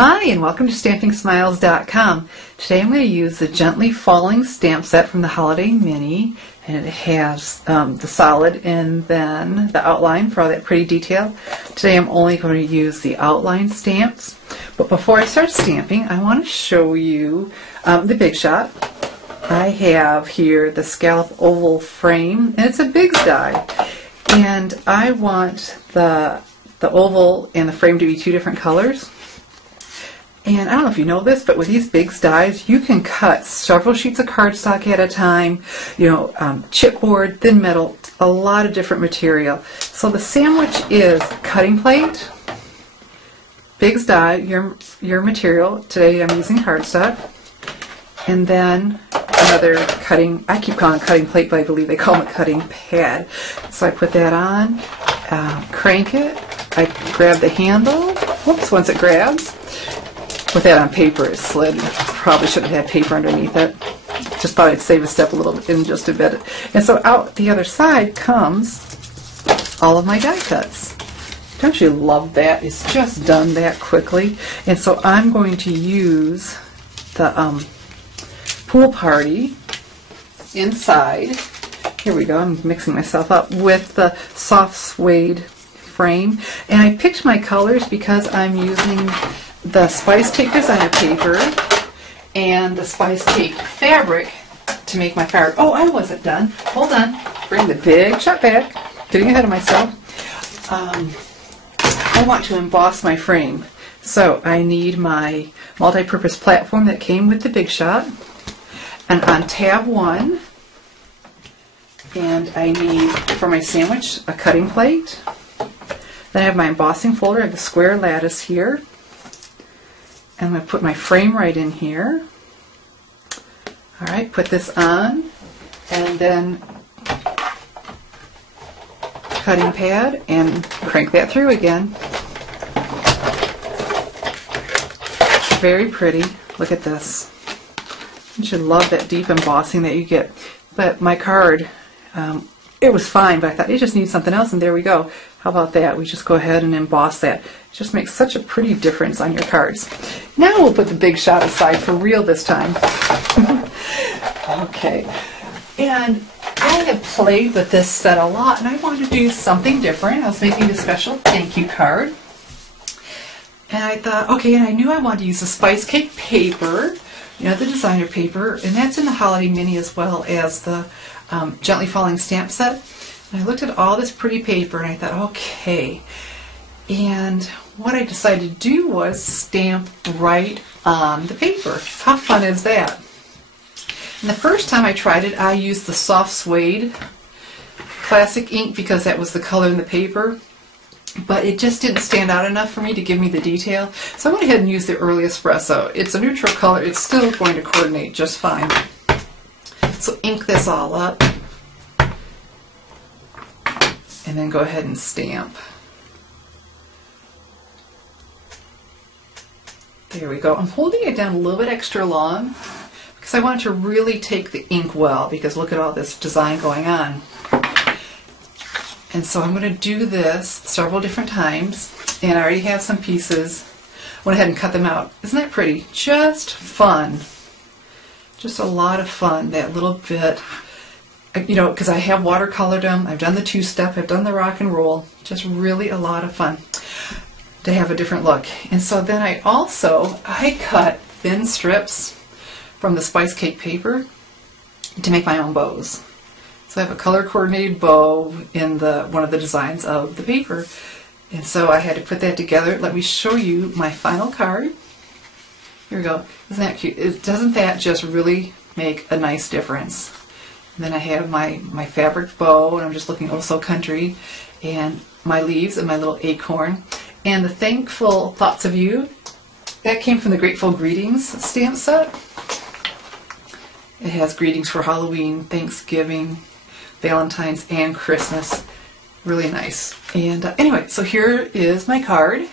Hi, and welcome to StampingSmiles.com. Today I'm going to use the Gently Falling stamp set from the Holiday Mini, and it has the solid and then the outline for all that pretty detail. Today I'm only going to use the outline stamps, but before I start stamping I want to show you the Big Shot. I have here the scallop oval frame, and it's a Big's die, and I want the oval and the frame to be two different colors. And I don't know if you know this, but with these Big's dies, you can cut several sheets of cardstock at a time, chipboard, thin metal, a lot of different material. So the sandwich is cutting plate, Big's die, your material. Today I'm using cardstock. And then another cutting, I keep calling it cutting plate, but I believe they call it cutting pad. So I put that on, crank it, I grab the handle, whoops, once it grabs. With that on paper, it slid. Probably should have had paper underneath it. Just thought I'd save a step a little bit in just a bit. And so out the other side comes all of my die cuts. Don't you love that? It's just done that quickly. And so I'm going to use the Pool Party inside. Here we go. I'm mixing myself up with the soft suede frame. And I picked my colors because I'm using the Spice Cake designer paper and the Spice Cake fabric to make my card. Oh, I wasn't done. Hold on. Bring the Big Shot back. Getting ahead of myself. I want to emboss my frame. So I need my multi-purpose platform that came with the Big Shot. And on tab 1, and I need, for my sandwich, a cutting plate. Then I have my embossing folder. I have the square lattice here. I'm going to put my frame right in here. Alright, put this on, and then cutting pad, and crank that through again. Very pretty. Look at this. You should love that deep embossing that you get. But my card, it was fine, but I thought it just needs something else, and there we go. How about that? We just go ahead and emboss that. It just makes such a pretty difference on your cards. Now we'll put the Big Shot aside for real this time. Okay. And I have played with this set a lot, and I wanted to do something different. I was making a special thank you card. And I thought, okay, and I knew I wanted to use the Spice Cake paper, the designer paper, and that's in the Holiday Mini as well as the Gently Falling stamp set. And I looked at all this pretty paper and I thought, okay. And what I decided to do was stamp right on the paper. How fun is that? And the first time I tried it, I used the soft suede classic ink because that was the color in the paper. But it just didn't stand out enough for me to give me the detail. So I went ahead and used the Early Espresso. It's a neutral color. It's still going to coordinate just fine. So ink this all up. And then go ahead and stamp. There we go. I'm holding it down a little bit extra long because I want it to really take the ink well, because look at all this design going on. And so I'm going to do this several different times, and I already have some pieces. Went ahead and cut them out. Isn't that pretty? Just fun. Just a lot of fun, that little bit. Because I have watercolored them, I've done the two-step, I've done the rock and roll, just really a lot of fun to have a different look. And so then I cut thin strips from the Spice Cake paper to make my own bows. So I have a color-coordinated bow in one of the designs of the paper. And so I had to put that together. Let me show you my final card. Here we go. Isn't that cute? Doesn't that just really make a nice difference? And then I have my fabric bow, and I'm just looking oh so country, and my leaves and my little acorn. And the Thankful Thoughts of You, that came from the Grateful Greetings stamp set. It has greetings for Halloween, Thanksgiving, Valentine's, and Christmas. Really nice. And anyway, so here is my card.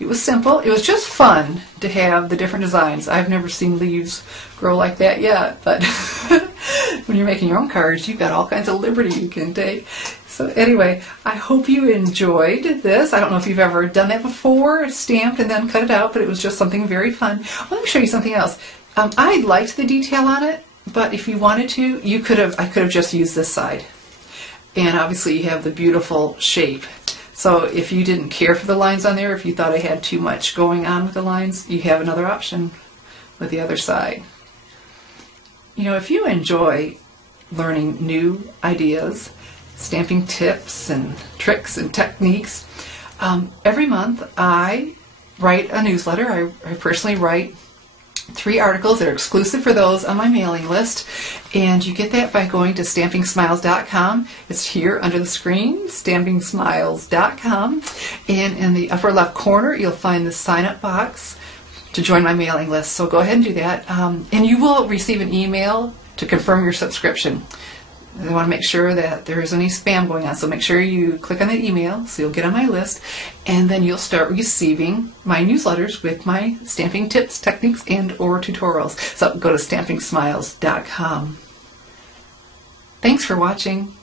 It was simple. It was just fun to have the different designs. I've never seen leaves grow like that yet, but when you're making your own cards, you've got all kinds of liberty you can take. So anyway, I hope you enjoyed this. I don't know if you've ever done that before, stamped and then cut it out, but it was just something very fun. Let me show you something else. I liked the detail on it, but if you wanted to, I could have just used this side. And obviously you have the beautiful shape. So if you didn't care for the lines on there, if you thought I had too much going on with the lines, you have another option with the other side. You know, if you enjoy learning new ideas, stamping tips and tricks and techniques, every month I write a newsletter. I personally write 3 articles that are exclusive for those on my mailing list, and you get that by going to stampingsmiles.com. It's here under the screen, stampingsmiles.com, and in the upper left corner you'll find the sign up box to join my mailing list. So go ahead and do that, and you will receive an email to confirm your subscription. I want to make sure that there isn't any spam going on, so make sure you click on that email so you'll get on my list, and then you'll start receiving my newsletters with my stamping tips, techniques, and or tutorials. So go to stampingsmiles.com. Thanks for watching.